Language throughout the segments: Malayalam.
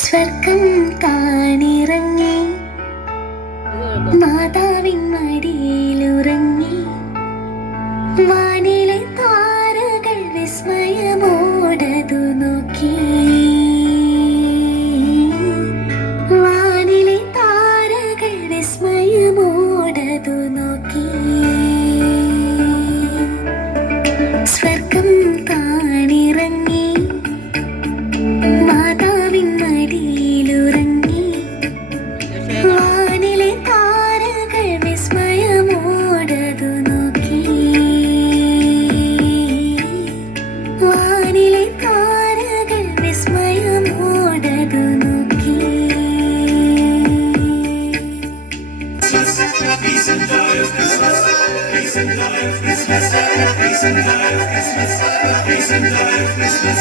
സ്വർഗം താണിറങ്ങി മാതാവിൻ മടിയിലുറങ്ങി വാനിലെ താരകൾ വിസ്മയമോടതു നോക്കി. വാനിലെ താരകൾ വിസ്മയമോടതു നോക്കി. സ്വർഗം താണിറങ്ങി മാതാവിൻ മടിയിലുറങ്ങി വാനിലെ താരകൾ വിസ്മയമോടതു നോക്കി. വാനിലെ താരകൾ വിസ്മയമോടതു നോക്കി. Peace and joy of Christmas. Peace and joy of Christmas. Peace and joy of Christmas. Peace and joy of Christmas.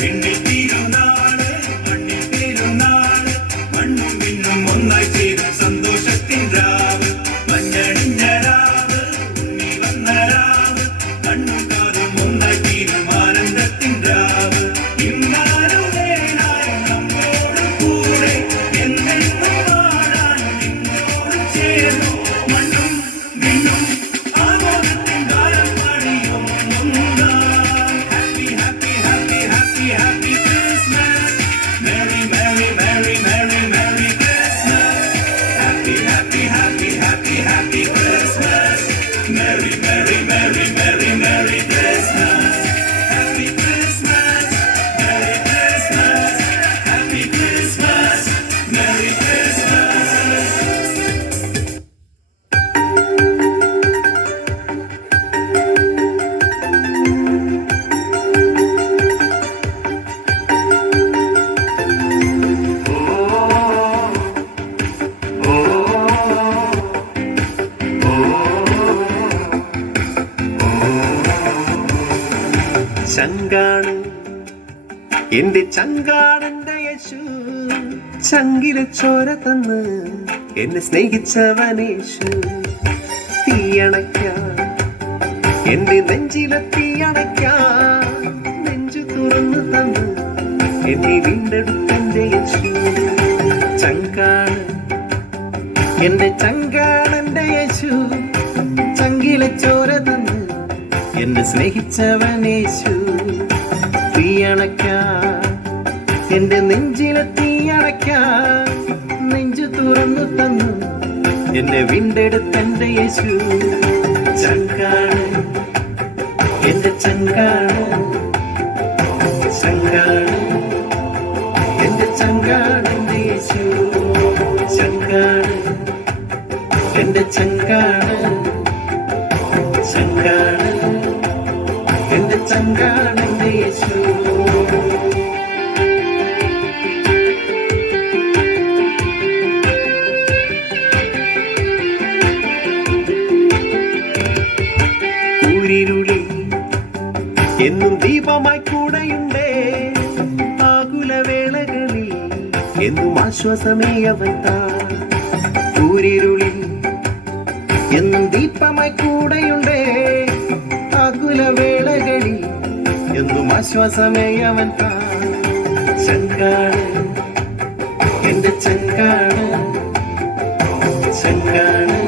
വിണ്ണിൽ തിരുനാള് മണ്ണിൽ പെരുന്നാള് മണ്ണും വിണ്ണും ഒന്നായി ചേരും സന്തോഷത്തിൻ രാവ്. മഞ്ഞണിഞ്ഞ രാവ് ഉണ്ണി വന്ന രാവ് കണ്ണും കാതും ഒന്നായി തീരും ആനന്ദത്തിൻ രാവ്. ഇമ്മാനുവേലായി നമ്മോട് കൂടെ എന്നെന്നും വാഴാൻ നിന്നോട് ചേർന്നു മണ്ണും വിണ്ണും ആമോദത്തിൻ ഗാനം പാടിയും ഒന്നായി. Happy happy happy happy happy Christmas. Merry merry merry merry merry Christmas. Happy happy happy happy happy Christmas. Merry merry merry merry merry Christmas. Happy Christmas. Merry Christmas. Happy Christmas. Merry Christmas. ചങ്കാണ് എന്റെ ചങ്കാണെന്റെ യേശു, ചങ്കിലെ ചോര തന്ന് എന്നെ സ്നേഹിച്ചവനേശു. തീയണയ്ക്കാൻ എന്റെ നെഞ്ചിലെ തീയണയ്ക്കാൻ നെഞ്ചു തുറന്നു തന്ന് എന്നെ വീണ്ടെടുത്തെന്റെ യേശു. ചങ്കാണ് എന്റെ ചങ്കാണെന്റെ യേശു, ചങ്കിലെ ചോര തന്ന് എന്നെ സ്നേഹിച്ചവനേശു. തീയണയ്ക്കാൻ എന്റെ നെഞ്ചിലെ തീയണയ്ക്കാൻ നെഞ്ചു തുറന്നു തന്നു എന്നെ വീണ്ടെടുത്തെന്റെ യേശു. ചങ്കാണ് എന്റെ ചങ്കാണ്, ചങ്കാണ് എന്റെ ചങ്കാണ് എന്റെ യേശു. ചങ്കാണ് എന്റെ ചങ്കാണ്, ചങ്കാണ് എന്റെ ചങ്കാണ് എന്റെ യേശു. കൂരിരുളിൽ എന്നും ദീപമായി കൂടെയുണ്ടേ, ആകുലവേളകളിൽ എന്നും ആശ്വാസമേ അവൻ താൻ. കൂരിരുളിൽ എന്നും ദീപമായി കൂടെയുണ്ടേ, ആകുലവേളകളിൽ എന്നും ആശ്വാസമേ അവൻ താൻ. ചങ്കാണ് എന്റെ ചങ്കാണ്, ചങ്കാണ്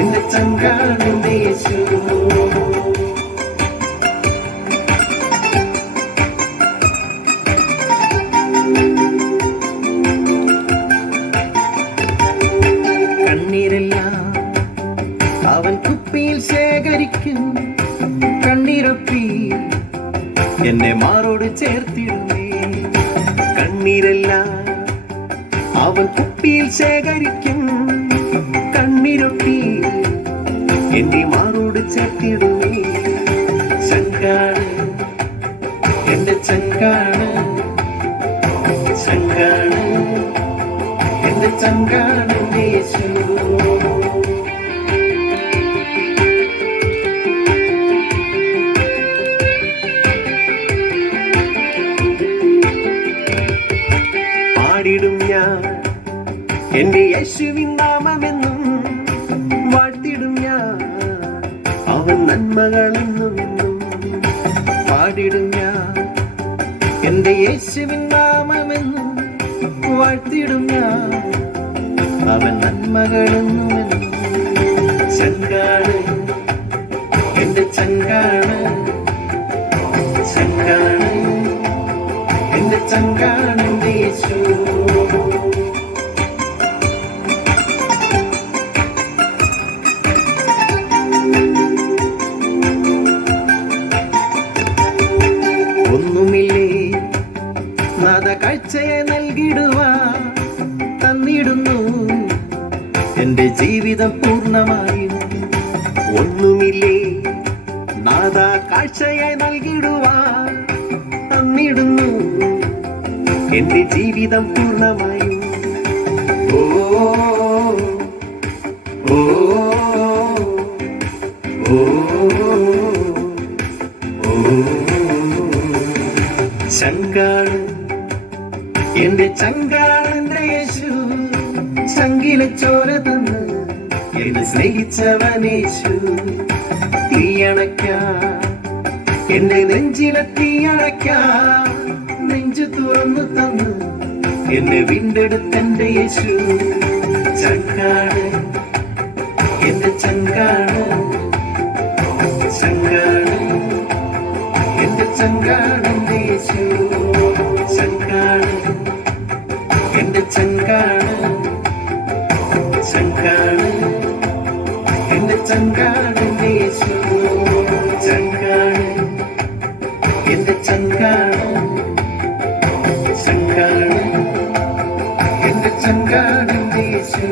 എന്റെ ചങ്കാണ് എന്റെ യേശു. കണ്ണീരെല്ലാം അവൻ കുപ്പിയിൽ ശേഖരിക്കും, കണ്ണീരൊപ്പി എന്നെ മാറോട് ചേർത്തിടുന്നേ. കണ്ണീരെല്ലാം അവൻ കുപ്പിയിൽ ശേഖരിക്കും, കണ്ണീരൊപ്പി എന്നെ മാറോട് ചേർത്തിടുന്നേ. ചങ്കാണ് എന്റെ ചങ്കാണ്, ചങ്കാണ് എന്റെ ചങ്കാണ് എന്റെ യേശു. പാടിടും ഞാൻ എന്റെ യേശുവിൻ നാമമെന്നും, വാഴ്ത്തിടും ഞാൻ അവൻ നന്മ നന്മകളെന്നും പാടിടും ഞാൻ. എന്റെ യേശുവിൻ നാമമെന്നും വാഴ്ത്തിടും ഞാൻ. അവൻ നന്മകളെന്നുമെന്നും ചങ്കാണ്, എന്റെ ചങ്കാണ്, ചങ്കാണ്, എന്റെ ചങ്കാണ് എന്റെ യേശു. ഒന്നുമില്ലേ നാദ കാഴ്ചയെ നൽകിടുവാൻ തന്നിടുന്നു എന്റെ ജീവിതം പൂർണ്ണമായും. ഒന്നുമില്ലേ നാദ കാഴ്ചയെ നൽകിടുവാൻ തന്നിടുന്നു എന്റെ ജീവിതം പൂർണ്ണമായും. ഓ ഓ ഓ ഓ ചങ്കാണ്, എന്റെ ചങ്കാണ് എന്റെ യേശു. ചങ്കിലെ ചോര തന്ന് എന്നെ സ്നേഹിച്ചവനേശു. തീയണയ്ക്കാൻ എന്റെ നെഞ്ചിലെ തീയണയ്ക്കാൻ നെഞ്ചു തുറന്നു തന്നു എന്നെ വീണ്ടെടുത്തെന്റെ യേശു. ചങ്കാണ്, എന്റെ ചങ്കാണ്, ചങ്കാണ്, എന്റെ ചങ്കാണ് എന്റെ യേശു. ചങ്കാണ്, എന്റെ ചങ്കാണ്, ചങ്കാണ്, എന്റെ ചങ്കാണ് എന്റെ യേശു. ചങ്കാണ്, എന്റെ ചങ്കാണ്, ചങ്കാണ്, എന്റെ ചങ്കാണ് എന്റെ യേശു.